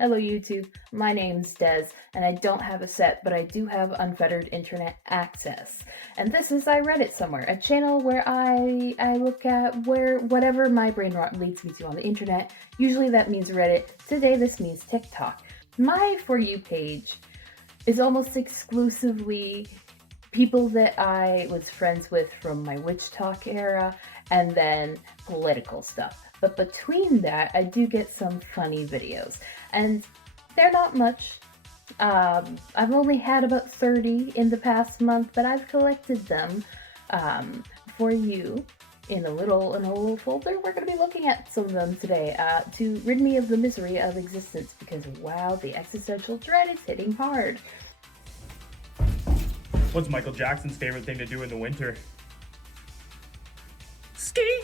Hello YouTube, my name's Des, and I don't have a set, but I do have unfettered internet access. And this is I Read It Somewhere, a channel where I look at whatever my brain rot leads me to on the internet. Usually that means Reddit. Today this means TikTok. My For You page is almost exclusively people that I was friends with from my witch talk era, and then political stuff. But between that, I do get some funny videos, and they're not much. I've only had about 30 in the past month, but I've collected them for you in a little folder. We're going to be looking at some of them today to rid me of the misery of existence, because wow, the existential dread is hitting hard. What's Michael Jackson's favorite thing to do in the winter? Ski!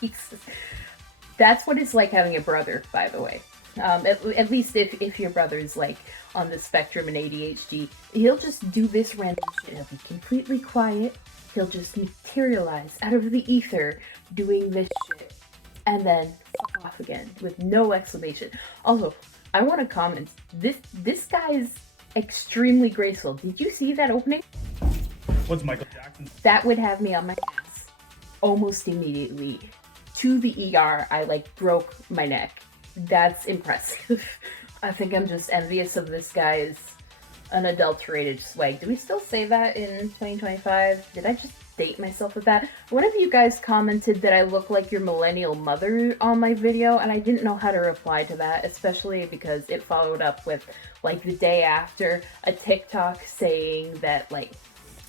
Jesus. That's what it's like having a brother, by the way. At least if your brother's like on the spectrum and ADHD, he'll just do this random shit. He'll be completely quiet. He'll just materialize out of the ether doing this shit, and then fuck off again with no explanation. Also, I want to comment. This guy's extremely graceful. Did you see that opening? What's Michael Jackson? That would have me on my ass almost immediately. To the ER, I like broke my neck. That's impressive. I think I'm just envious of this guy's unadulterated swag. Do we still say that in 2025? Did I just date myself with that? One of you guys commented that I look like your millennial mother on my video, and I didn't know how to reply to that, especially because it followed up with like the day after a TikTok saying that like,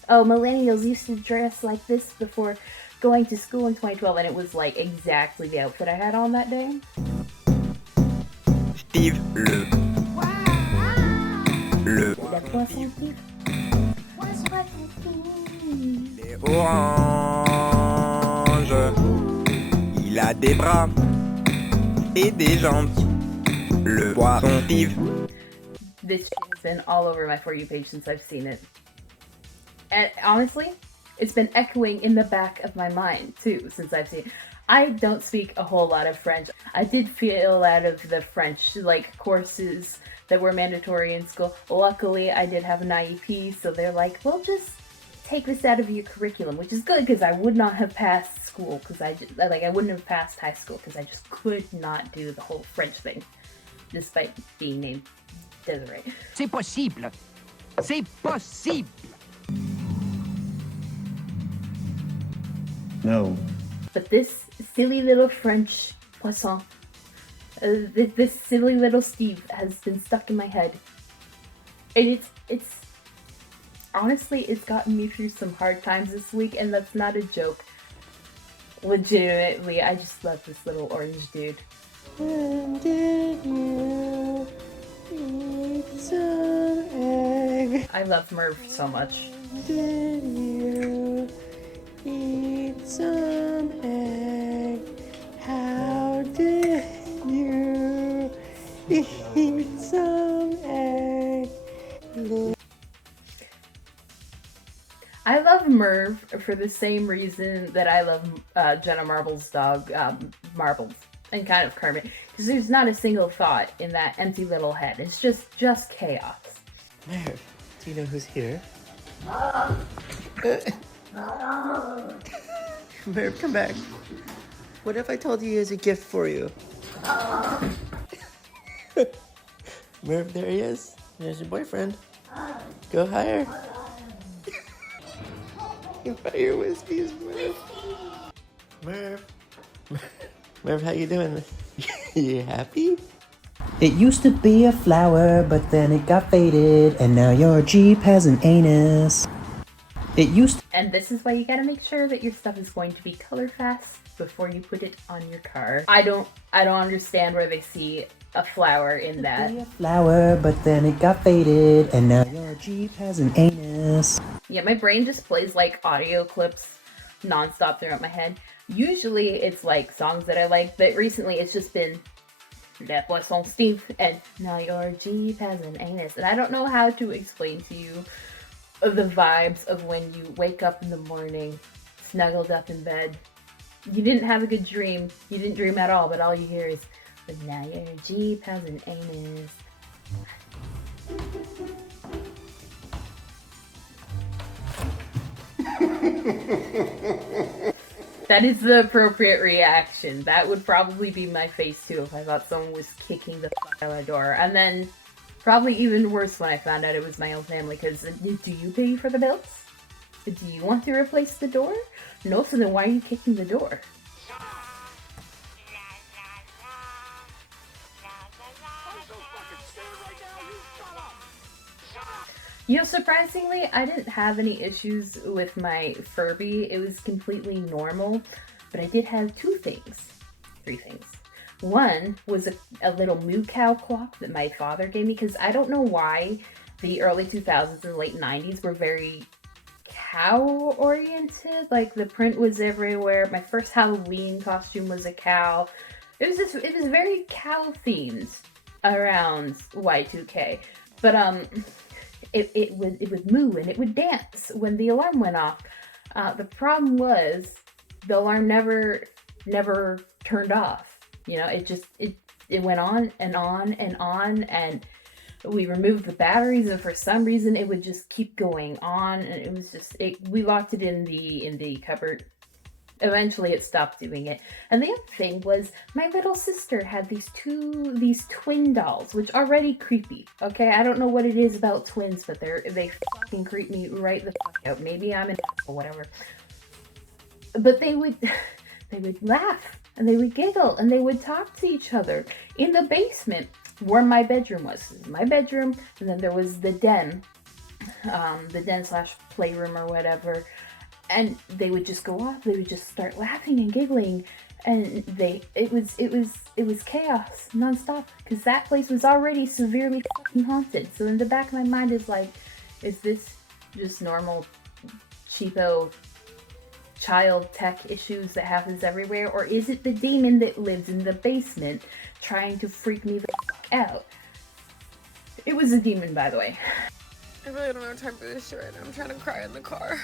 oh, millennials used to dress like this before going to school in 2012, and it was like exactly the outfit I had on that day. Steve le. La poisson Steve. Les oranges. Il a des bras et des jambes. Le poisson Steve. This shit has been all over my For You page since I've seen it. And honestly, it's been echoing in the back of my mind too since I've seen it. I don't speak a whole lot of French. I did feel out of the French like courses that were mandatory in school. Luckily, I did have an IEP, so they're like, well, just take this out of your curriculum, which is good because I would not have passed school because I wouldn't have passed high school because I just could not do the whole French thing, despite being named Desiree. C'est possible. C'est possible. No. But this silly little French poisson, this silly little Steve has been stuck in my head. And it's honestly, it's gotten me through some hard times this week, and that's not a joke. Legitimately, I just love this little orange dude. And did you eat some egg? I love Merv so much. Did you eat some egg? How did you eat some egg? I love Merv for the same reason that I love Jenna Marbles' dog, Marbles, and kind of Kermit, because there's not a single thought in that empty little head. It's just chaos. Merv, do you know who's here? Merv, come back. What if I told you he has a gift for you? Merv, there he is. There's your boyfriend. Go higher. Fire Wispies, Merv. Merv. Merv, how you doing? You happy? It used to be a flower, but then it got faded, and now your Jeep has an anus. It used to And this is why you gotta make sure that your stuff is going to be color fast before you put it on your car. I don't understand where they see a flower in that. be a flower, but then it got faded, and now your Jeep has an anus. Yeah, my brain just plays like audio clips nonstop throughout my head. Usually it's like songs that I like, but recently it's just been Le Poisson Steve and now your Jeep has an anus. And I don't know how to explain to you the vibes of when you wake up in the morning, snuggled up in bed. You didn't have a good dream. You didn't dream at all, but all you hear is, but now your Jeep has an anus. That is the appropriate reaction. That would probably be my face too if I thought someone was kicking the fuck out of the door. And then probably even worse when I found out it was my own family, because do you pay for the bills? Do you want to replace the door? No, so then why are you kicking the door? You know, surprisingly, I didn't have any issues with my Furby. It was completely normal, but I did have three things. One was a little moo cow clock that my father gave me, because I don't know why the early 2000s and late 90s were very cow-oriented. Like, the print was everywhere. My first Halloween costume was a cow. It was very cow-themed around Y2K. But, it would moo and it would dance when the alarm went off. The problem was the alarm never turned off. You know, it went on and on and on, and we removed the batteries, and for some reason it would just keep going on, and it was just we locked it in the cupboard. Eventually it stopped doing it. And the other thing was, my little sister had these twin dolls, which are already creepy. Okay, I don't know what it is about twins, but they fucking creep me right the fuck out. Maybe I'm an or whatever. But they would laugh and they would giggle and they would talk to each other in the basement where my bedroom was. This is my bedroom, and then there was the den / playroom or whatever. And they would just go off. They would just start laughing and giggling, and it was chaos nonstop, because that place was already severely fucking haunted. So in the back of my mind is like, is this just normal cheapo child tech issues that happens everywhere, or is it the demon that lives in the basement trying to freak me the fuck out? It was a demon, by the way. I really don't have time for this shit right now. I'm trying to cry in the car.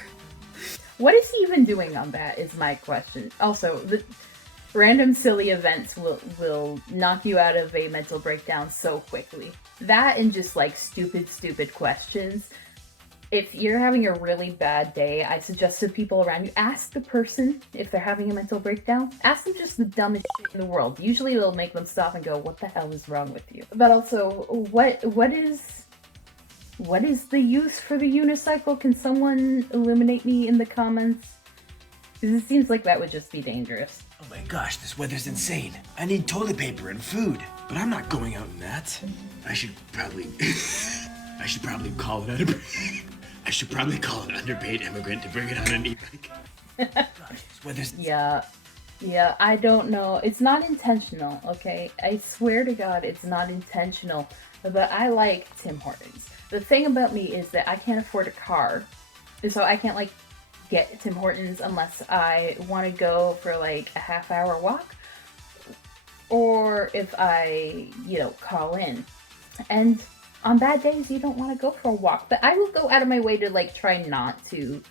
What is he even doing on that is my question. Also, the random silly events will knock you out of a mental breakdown so quickly. That and just like stupid questions. If you're having a really bad day, I suggest to people around you, ask the person if they're having a mental breakdown. Ask them just the dumbest shit in the world. Usually it'll make them stop and go, what the hell is wrong with you? But also, what is the use for the unicycle? Can someone illuminate me in the comments? Because it seems like that would just be dangerous. Oh my gosh, this weather's insane. I need toilet paper and food, but I'm not going out in that. I should probably call an underpaid immigrant to bring it on an e-bike. Gosh, this weather's... Yeah, I don't know. It's not intentional, okay? I swear to God, it's not intentional. But I like Tim Hortons. The thing about me is that I can't afford a car, so I can't like get Tim Hortons unless I want to go for like a half-hour walk, or if I, call in. And on bad days, you don't want to go for a walk, but I will go out of my way to like try not to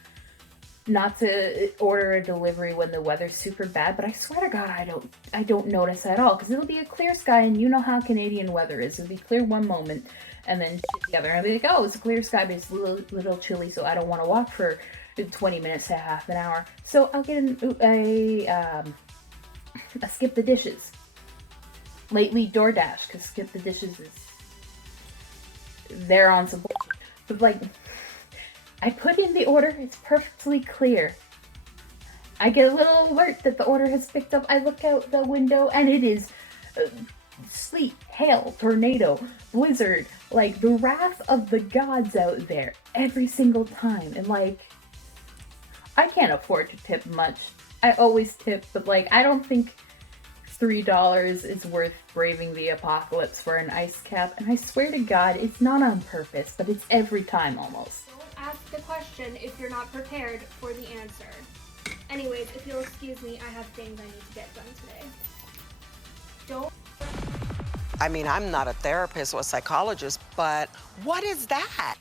order a delivery when the weather's super bad. But I swear to God, I don't notice at all, because it'll be a clear sky, and you know how Canadian weather is. It'll be clear one moment, and then the other, and I'll be like, oh, it's a clear sky, but it's a little chilly, so I don't want to walk for 20 minutes to half an hour. So I'll get a skip the dishes. Lately, DoorDash, because skip the dishes they're on some bullshit. But like, I put in the order, it's perfectly clear. I get a little alert that the order has picked up. I look out the window, and it is sleet, hail, tornado, blizzard, like the wrath of the gods out there every single time. And like, I can't afford to tip much. I always tip, but like, I don't think $3 is worth braving the apocalypse for an ice cap. And I swear to God, it's not on purpose, but it's every time almost. Ask the question if you're not prepared for the answer. Anyways, if you'll excuse me, I have things I need to get done today. Don't... I mean, I'm not a therapist or a psychologist, but what is that?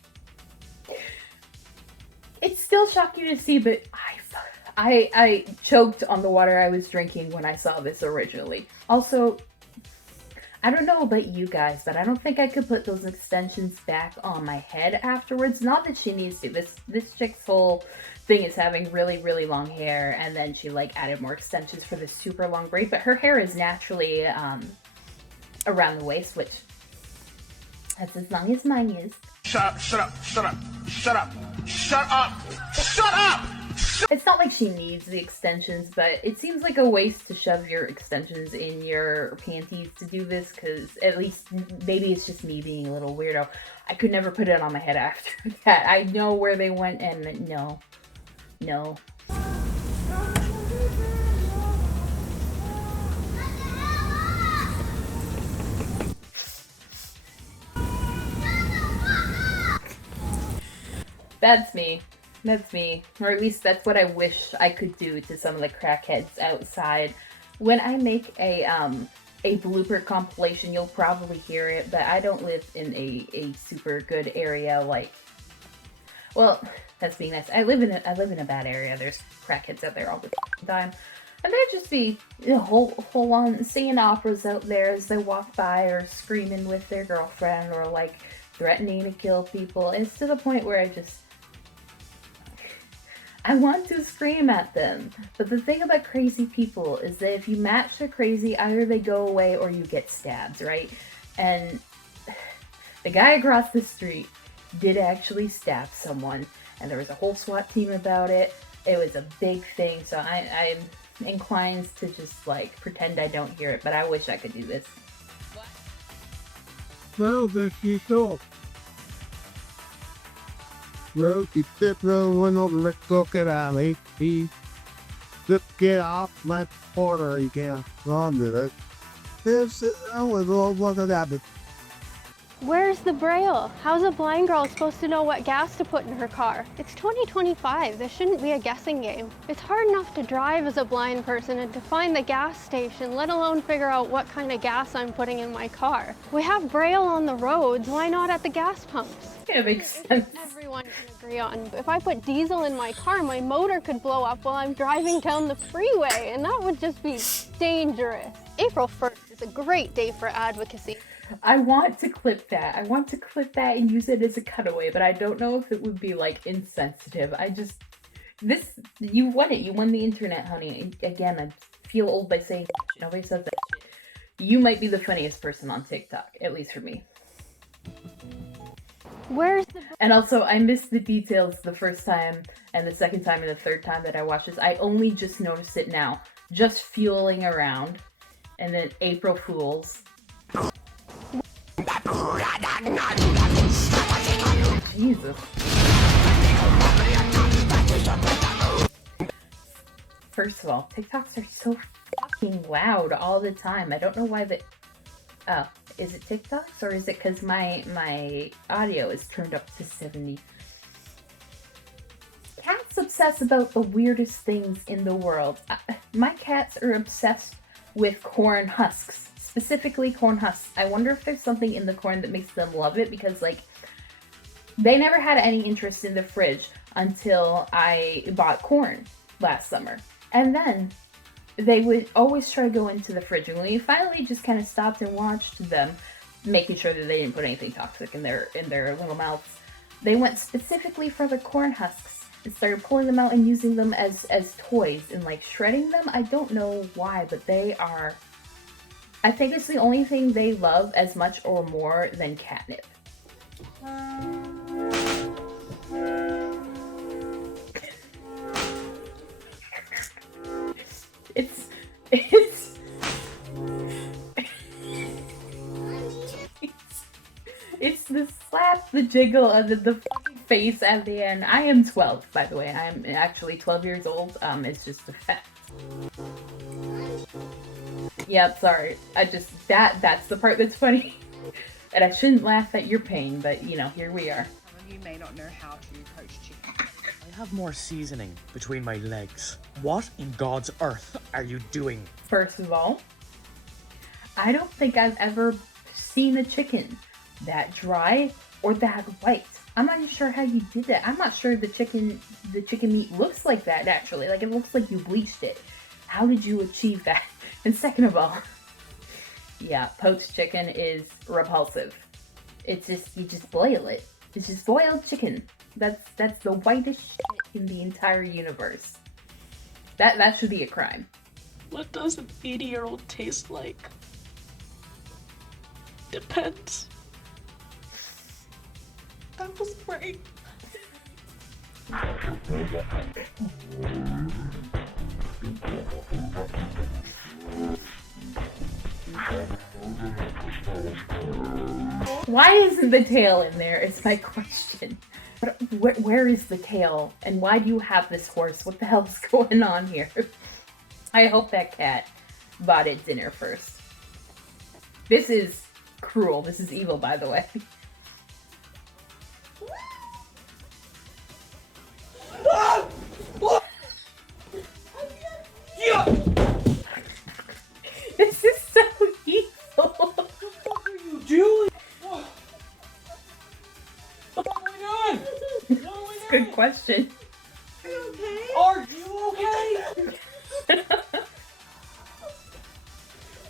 It's still shocking to see, but I choked on the water I was drinking when I saw this originally. Also, I don't know about you guys, but I don't think I could put those extensions back on my head afterwards. Not that she needs to. This chick's whole thing is having really, really long hair, and then she like added more extensions for this super long braid, but her hair is naturally around the waist, which that's as long as mine is. Shut up, shut up, shut up, shut up, shut up, shut up! It's not like she needs the extensions, but it seems like a waste to shove your extensions in your panties to do this, because at least maybe it's just me being a little weirdo. I could never put it on my head after that. I know where they went, and no. That's me. That's me. Or at least that's what I wish I could do to some of the crackheads outside. When I make a blooper compilation, you'll probably hear it, but I don't live in a super good area like, well, that's being nice. I live in a bad area. There's crackheads out there all the time. And they'd just be whole on singing operas out there as they walk by, or screaming with their girlfriend, or like threatening to kill people. It's to the point where I want to scream at them. But the thing about crazy people is that if you match their crazy, either they go away or you get stabbed, right? And the guy across the street did actually stab someone, and there was a whole SWAT team about it. It was a big thing, so I'm inclined to just like pretend I don't hear it, but I wish I could do this. Well, this is all. Well, you sit around one of the cook it out, he just get off my order again. Run with it. This I was all what it happened. Where's the Brail? How's a blind girl supposed to know what gas to put in her car? It's 2025. This shouldn't be a guessing game. It's hard enough to drive as a blind person and to find the gas station, let alone figure out what kind of gas I'm putting in my car. We have Braille on the roads. Why not at the gas pumps? Yeah, it makes sense. Everyone can agree on. If I put diesel in my car, my motor could blow up while I'm driving down the freeway, and that would just be dangerous. April 1st is a great day for advocacy. I want to clip that. I want to clip that and use it as a cutaway, but I don't know if it would be like insensitive. You won it. You won the internet, honey. Again, I feel old by saying that. Nobody says that shit. You might be the funniest person on TikTok, at least for me. Where's the... And also, I missed the details the first time, and the second time and the third time that I watched this. I only just noticed it now. Just fueling around. And then April Fools. Jesus. First of all, TikToks are so fucking loud all the time. I don't know why oh, is it TikToks, or is it because my audio is turned up to 70? Cats obsess about the weirdest things in the world. My cats are obsessed with corn husks. Specifically corn husks. I wonder if there's something in the corn that makes them love it, because like they never had any interest in the fridge until I bought corn last summer. And then they would always try to go into the fridge, and when we finally just kind of stopped and watched them, making sure that they didn't put anything toxic in their little mouths, they went specifically for the corn husks and started pulling them out and using them as toys and like shredding them. I don't know why, but I think it's the only thing they love as much or more than catnip. It's the slap, the jiggle, and the fucking face at the end. I am 12, by the way. I'm actually 12 years old. It's just a fact. Yep, sorry. That's the part that's funny. And I shouldn't laugh at your pain, but you know, here we are. Some of you may not know how to poach chicken. I have more seasoning between my legs. What in God's earth are you doing? First of all, I don't think I've ever seen a chicken that dry or that white. I'm not even sure how you did that. I'm not sure the chicken meat looks like that, actually. Like, it looks like you bleached it. How did you achieve that? And second of all, yeah, poached chicken is repulsive. It's just, you just boil it. It's just boiled chicken. That's the whitest shit in the entire universe. That should be a crime. What does an 80-year-old taste like? Depends. That was great. Why isn't the tail in there is my question. Where is the tail? And why do you have this horse? What the hell is going on here? I hope that cat bought it dinner first. This is cruel. This is evil, by the way. This is so evil. What are you doing? What's going on? Good question. Are you okay? Are you okay?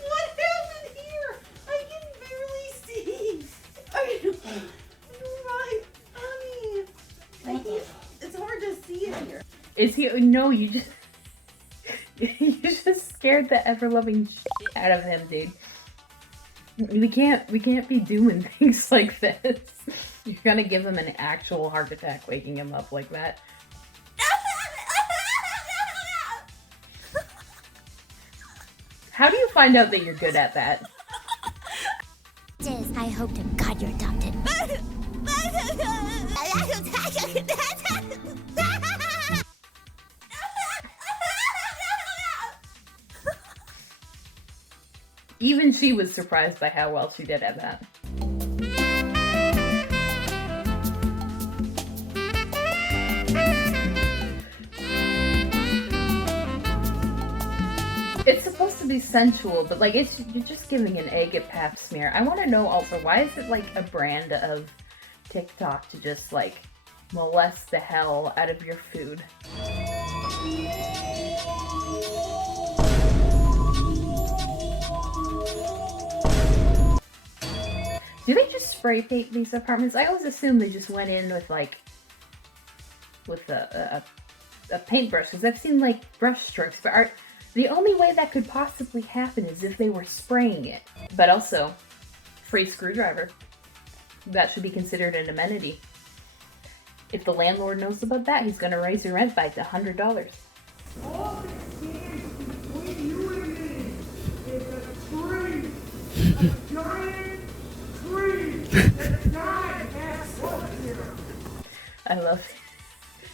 What happened here? I can barely see. Right, honey. It's hard to see in here. Is he? No, you just you just scared the ever-loving shit out of him, dude. We can't be doing things like this. You're gonna give him an actual heart attack waking him up like that. How do you find out that you're good at that? I hope to God you're adopted. Even she was surprised by how well she did at that. It's supposed to be sensual, but like you're just giving an egg a pap smear. I want to know also, why is it like a brand of TikTok to just like molest the hell out of your food? Do they just spray paint these apartments? I always assume they just went in with like a paintbrush, because I've seen like brush strokes, but the only way that could possibly happen is if they were spraying it. But also, free screwdriver. That should be considered an amenity. If the landlord knows about that, he's gonna raise your rent by $100. All that stands between you and me is a tree. A giant tree that God has put here. I love it.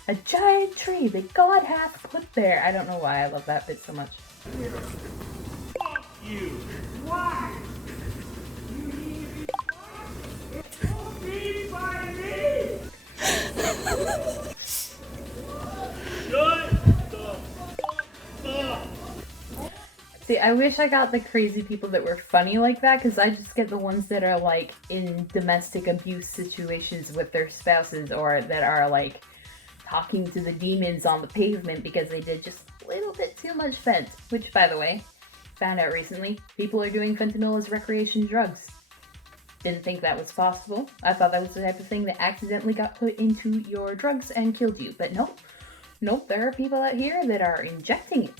A giant tree that God hath put there. I don't know why I love that bit so much. Fuck you. Why? You need to be quiet. It's okay by me. Shut the fuck up. See, I wish I got the crazy people that were funny like that, because I just get the ones that are like in domestic abuse situations with their spouses, or that are like talking to the demons on the pavement because they did just a little bit too much fent. Which, by the way, found out recently, people are doing fentanyl as recreation drugs. Didn't think that was possible. I thought that was the type of thing that accidentally got put into your drugs and killed you. But nope. Nope, there are people out here that are injecting it.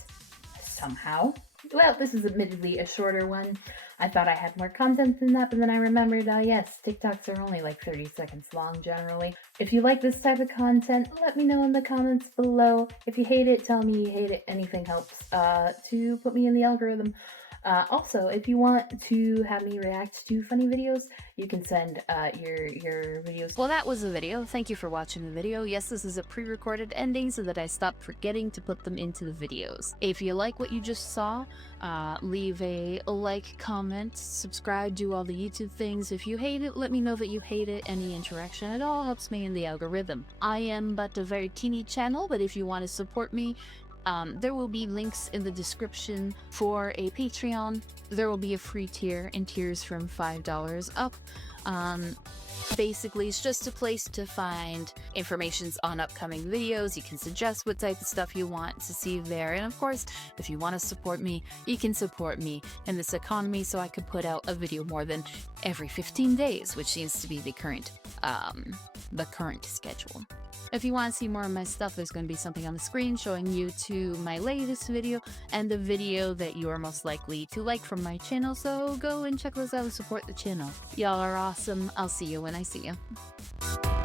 Somehow. Well, this is admittedly a shorter one. I thought I had more content than that, but then I remembered, yes, TikToks are only like 30 seconds long generally. If you like this type of content, let me know in the comments below. If you hate it, tell me you hate it. Anything helps to put me in the algorithm. Also, if you want to have me react to funny videos, you can send your videos. Well, that was the video. Thank you for watching the video. Yes, this is a pre-recorded ending so that I stop forgetting to put them into the videos. If you like what you just saw, leave a like, comment, subscribe, do all the YouTube things. If you hate it, let me know that you hate it. Any interaction at all helps me in the algorithm. I am but a very teeny channel, but if you want to support me, there will be links in the description for a Patreon. There will be a free tier and tiers from $5 up. Basically, it's just a place to find information on upcoming videos. You can suggest what type of stuff you want to see there. And of course, if you want to support me, you can support me in this economy so I could put out a video more than every 15 days, which seems to be the current schedule. If you want to see more of my stuff, there's going to be something on the screen showing you to my latest video and the video that you are most likely to like from my channel, so go and check those out and support the channel. Y'all are awesome. I'll see you when I see you.